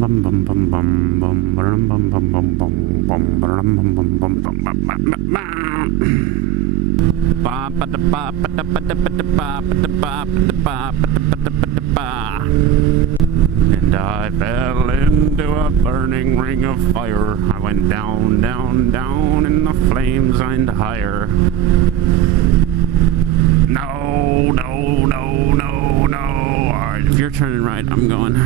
And I fell into a burning ring of fire. I went down, down, down in the flames and higher. No, no, no, no, no. Alright, if you're turning right, I'm going.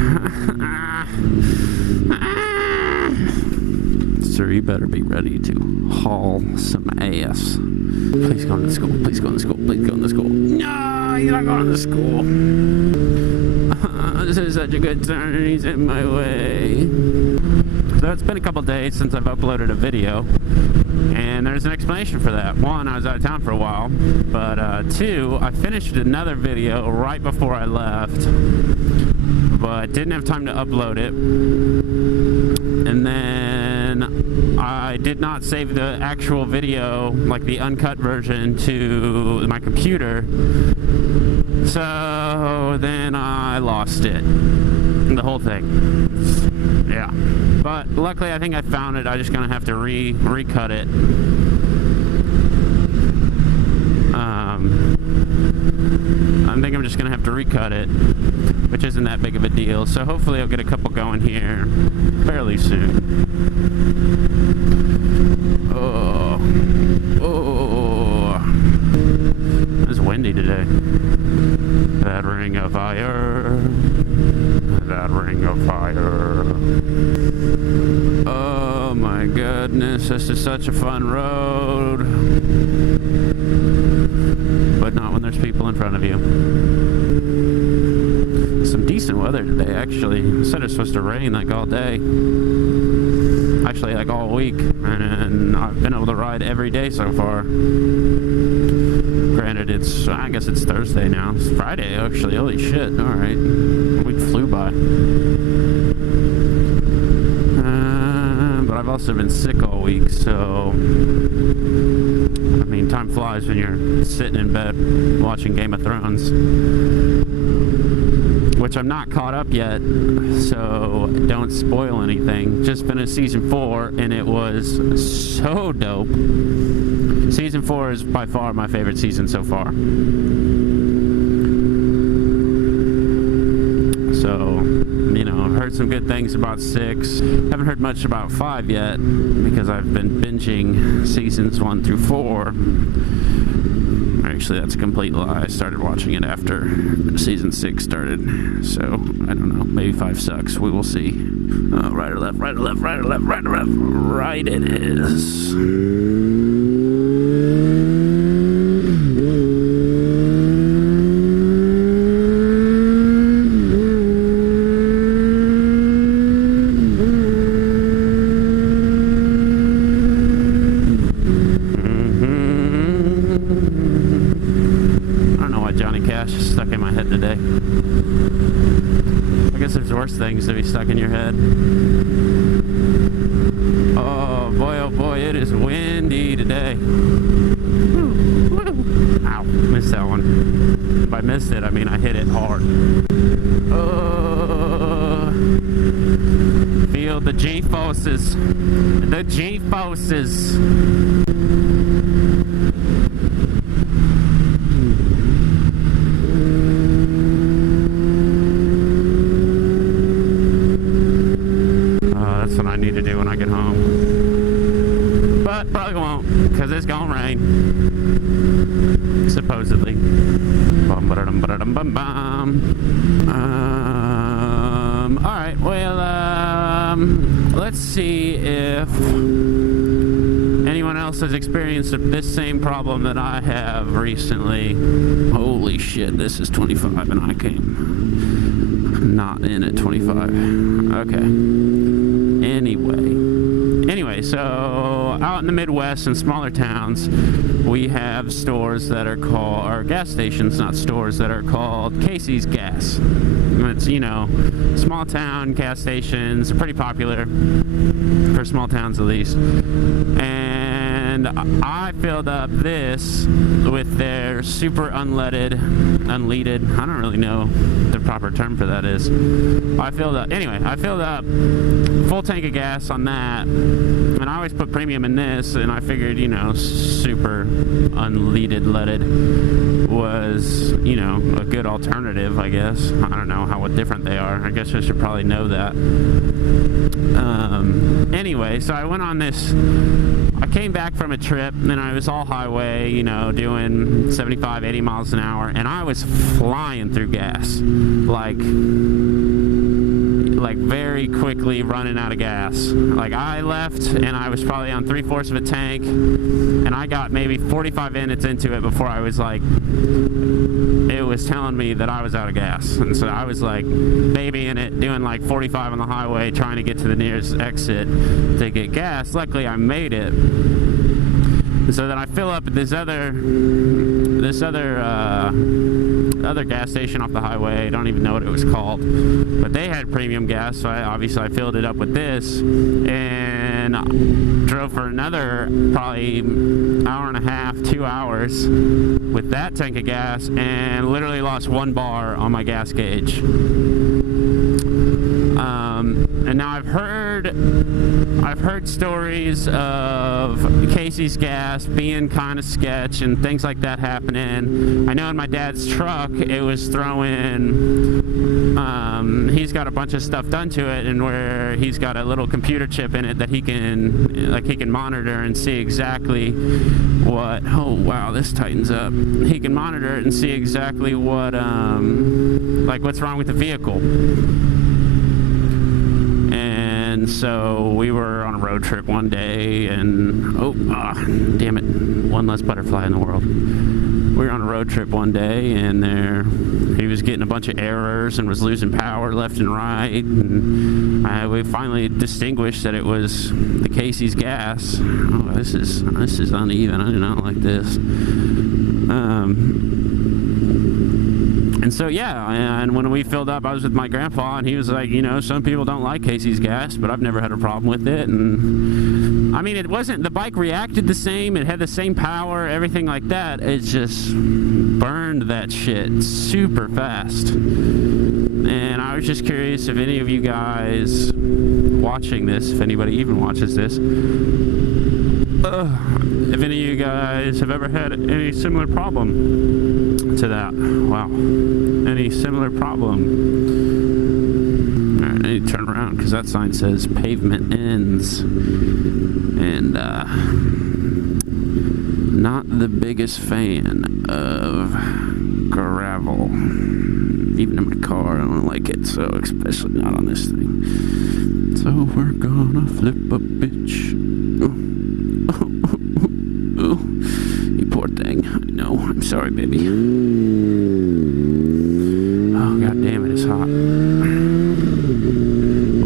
Sir, you better be ready to haul some ass. Please go into school. Please go into school. Please go into school. No, he's not going to school. This is such a good turn. He's in my way. So it's been a couple days since I've uploaded a video, and there's an explanation for that. One, I was out of town for a while, but two, I finished another video right before I left, but didn't have time to upload it. And then I did not save the actual video, like the uncut version, to my computer. So then I lost it. The whole thing. Yeah. But luckily I think I found it. I'm just gonna have to recut it. I think I'm just gonna have to recut it, which isn't that big of a deal. So hopefully I'll get a couple going here fairly soon. Oh, it's windy today. That ring of fire. That ring of fire. Oh my goodness, this is such a fun road. But not when there's people in front of you. Some decent weather today, actually. It said it's supposed to rain like all day. Actually, like all week. And I've been able to ride every day so far. Granted, I guess it's Thursday now. It's Friday, actually. Holy shit. Alright. The week flew by. But I've also been sick all week, so... I mean, time flies when you're sitting in bed watching Game of Thrones. Which I'm not caught up yet, so don't spoil anything. Just finished season 4, and it was so dope. Season 4 is by far my favorite season so far. So, you know, I've heard some good things about 6. Haven't heard much about 5 yet, because I've been binging seasons 1 through 4. Actually, that's a complete lie. I started watching it after season 6 started. So, I don't know. Maybe 5 sucks. We will see. Right or left, right or left, right or left, right or left. Right it is. Stuck in my head today. I guess there's worse things to be stuck in your head. Oh boy, it is windy today. Ow, missed that one. If I missed it, I mean I hit it hard. Feel the G-forces. The G-forces. That's what I need to do when I get home. But probably won't, because it's gonna rain. Supposedly. Alright, well, let's see if anyone else has experienced this same problem that I have recently. Holy shit, this is 25 and I came not in at 25. Okay. Anyway, so out in the Midwest and smaller towns, we have stores that are called, or gas stations, not stores, that are called Casey's Gas. It's, you know, small town gas stations are pretty popular, for small towns at least. And And I filled up this with their super unleaded, I don't really know the proper term for that is. I filled up full tank of gas on that, and I always put premium in this, and I figured, you know, super leaded was, you know, a good alternative, I guess. I don't know what different they are. I guess I should probably know that. Anyway, so I went on this, I came back from a trip, and I was all highway, you know, doing 75, 80 miles an hour, and I was flying through gas, like very quickly running out of gas. Like, I left, and I was probably on 3/4 of a tank, and I got maybe 45 minutes into it before I was like, it was telling me that I was out of gas. And so I was like babying it, doing like 45 on the highway, trying to get to the nearest exit to get gas. Luckily, I made it. So then I fill up at this other gas station off the highway. I don't even know what it was called, but they had premium gas, so I filled it up with this and drove for another probably hour and a half, 2 hours with that tank of gas, and literally lost 1 bar on my gas gauge. And now I've heard stories of Casey's gas being kind of sketch and things like that happening. I know in my dad's truck it was throwing, he's got a bunch of stuff done to it, and where he's got a little computer chip in it that he can monitor and see exactly what, oh wow, this tightens up. He can monitor it and see exactly what, like what's wrong with the vehicle. And so we were on a road trip one day, and damn it, one less butterfly in the world. We were on a road trip one day, and he was getting a bunch of errors and was losing power left and right, and we finally distinguished that it was the Casey's gas. Oh, this is uneven. I do not like this. And so, yeah, and when we filled up, I was with my grandpa, and he was like, you know, some people don't like Casey's gas, but I've never had a problem with it. And I mean, it wasn't, the bike reacted the same, it had the same power, everything like that. It just burned that shit super fast. And I was just curious if any of you guys watching this, if anybody even watches this, if any of you guys have ever had any similar problem to that. Wow. Any similar problem? Alright, I need to turn around because that sign says pavement ends. And, not the biggest fan of gravel. Even in my car, I don't like it, so especially not on this thing. So we're gonna flip a bitch. You poor thing. I know. I'm sorry, baby. Oh, god damn it, it's hot.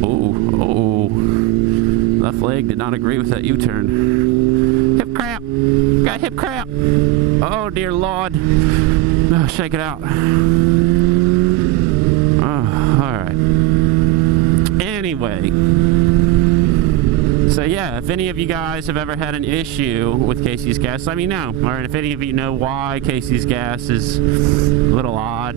Oh. Left leg did not agree with that U-turn. Hip cramp. Got hip cramp. Oh, dear Lord. Oh, shake it out. Oh, alright. Anyway. So yeah, if any of you guys have ever had an issue with Casey's gas, let me know. Or if any of you know why Casey's gas is a little odd,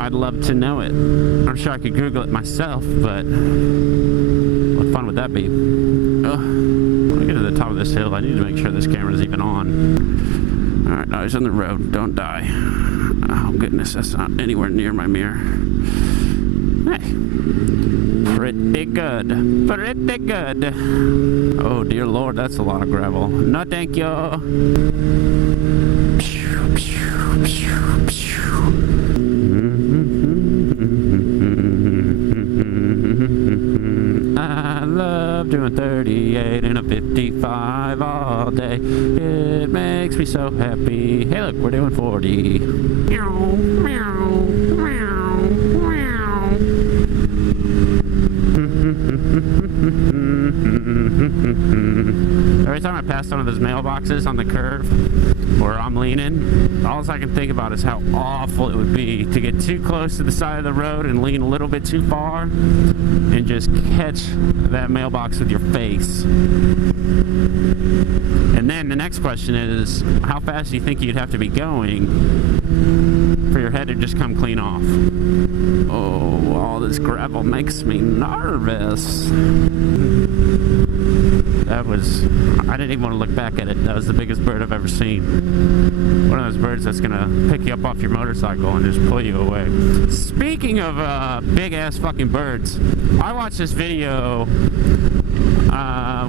I'd love to know it. I'm sure I could Google it myself, but what fun would that be? Oh, when I get to the top of this hill, I need to make sure this camera's even on. Alright, eyes on the road, don't die. Oh goodness, that's not anywhere near my mirror. Hey. Pretty good. Pretty good. Oh, dear Lord, that's a lot of gravel. No, thank you. I love doing 38 and a 55 all day. It makes me so happy. Hey, look, we're doing 40. Meow, meow, meow, meow. Or time I pass one of those mailboxes on the curve where I'm leaning, all I can think about is how awful it would be to get too close to the side of the road and lean a little bit too far and just catch that mailbox with your face. And then the next question is, how fast do you think you'd have to be going for your head to just come clean off? Oh, all this gravel makes me nervous. I didn't even want to look back at it. That was the biggest bird I've ever seen. One of those birds that's gonna pick you up off your motorcycle and just pull you away. Speaking of big ass fucking birds, I watched this video.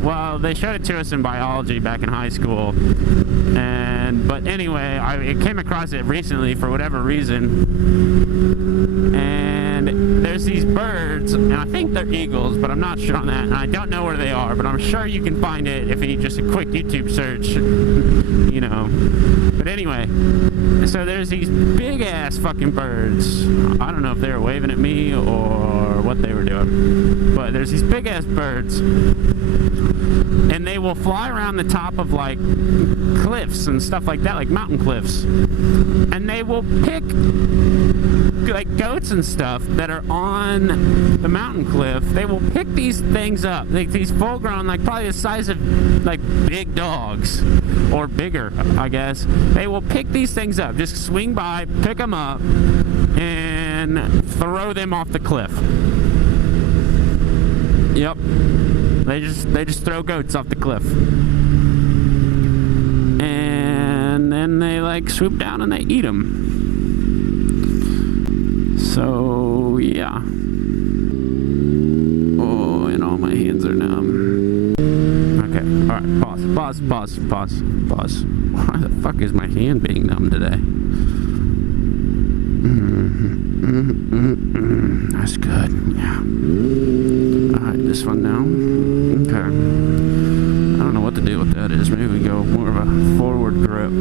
Well, they showed it to us in biology back in high school, but anyway, I came across it recently for whatever reason, and there's these birds, and I think they're eagles, but I'm not sure on that, and I don't know where they are, but I'm sure you can find it if you just a quick YouTube search, you know. But anyway, so there's these big ass fucking birds. I don't know if they were waving at me or what they were doing, but there's these big ass birds, and they will fly around the top of like cliffs and stuff like that, like mountain cliffs, and they will pick like goats and stuff that are on the mountain cliff. They will pick these things up, like these full grown, like probably the size of like big dogs or bigger, I guess. They will pick these things up, just swing by, pick them up, and throw them off the cliff. Yep. They just throw goats off the cliff. And then they like swoop down and they eat them. So, yeah. Oh, and all my hands are numb. Okay, alright, pause. Why the fuck is my hand being numb today? That's good, yeah. Alright, this one now. Okay. I don't know what to do with that is. Maybe we go more of a forward grip.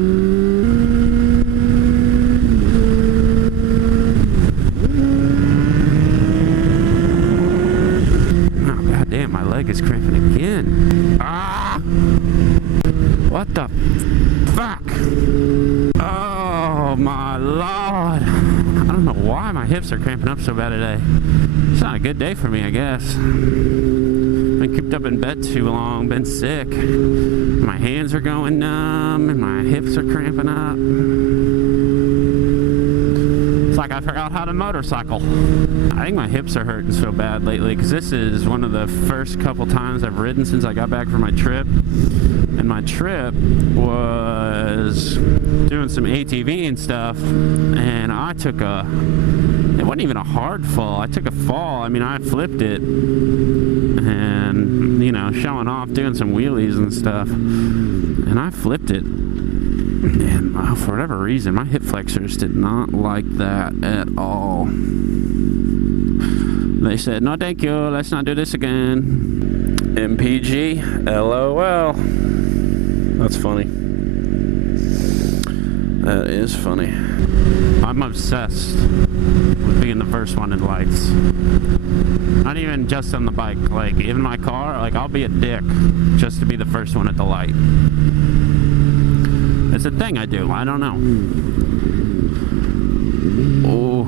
Oh, goddamn, my leg is cramping again. Ah! What the fuck? Oh, my Lord. I don't know why my hips are cramping up so bad today. It's not a good day for me, I guess. Been cooped up in bed too long, been sick. My hands are going numb and my hips are cramping up. It's like I forgot how to motorcycle. I think my hips are hurting so bad lately because this is one of the first couple times I've ridden since I got back from my trip. And my trip was doing some ATV and stuff, and I took it wasn't even a hard fall. I took a fall. I mean, I flipped it and, you know, showing off, doing some wheelies and stuff, and I flipped it. And for whatever reason, my hip flexors did not like that at all. They said, no thank you, let's not do this again. MPG, LOL. That's funny. That is funny. I'm obsessed with being the first one in lights. Not even just on the bike, like in my car, like I'll be a dick just to be the first one at the light. It's a thing I do, I don't know. Oh.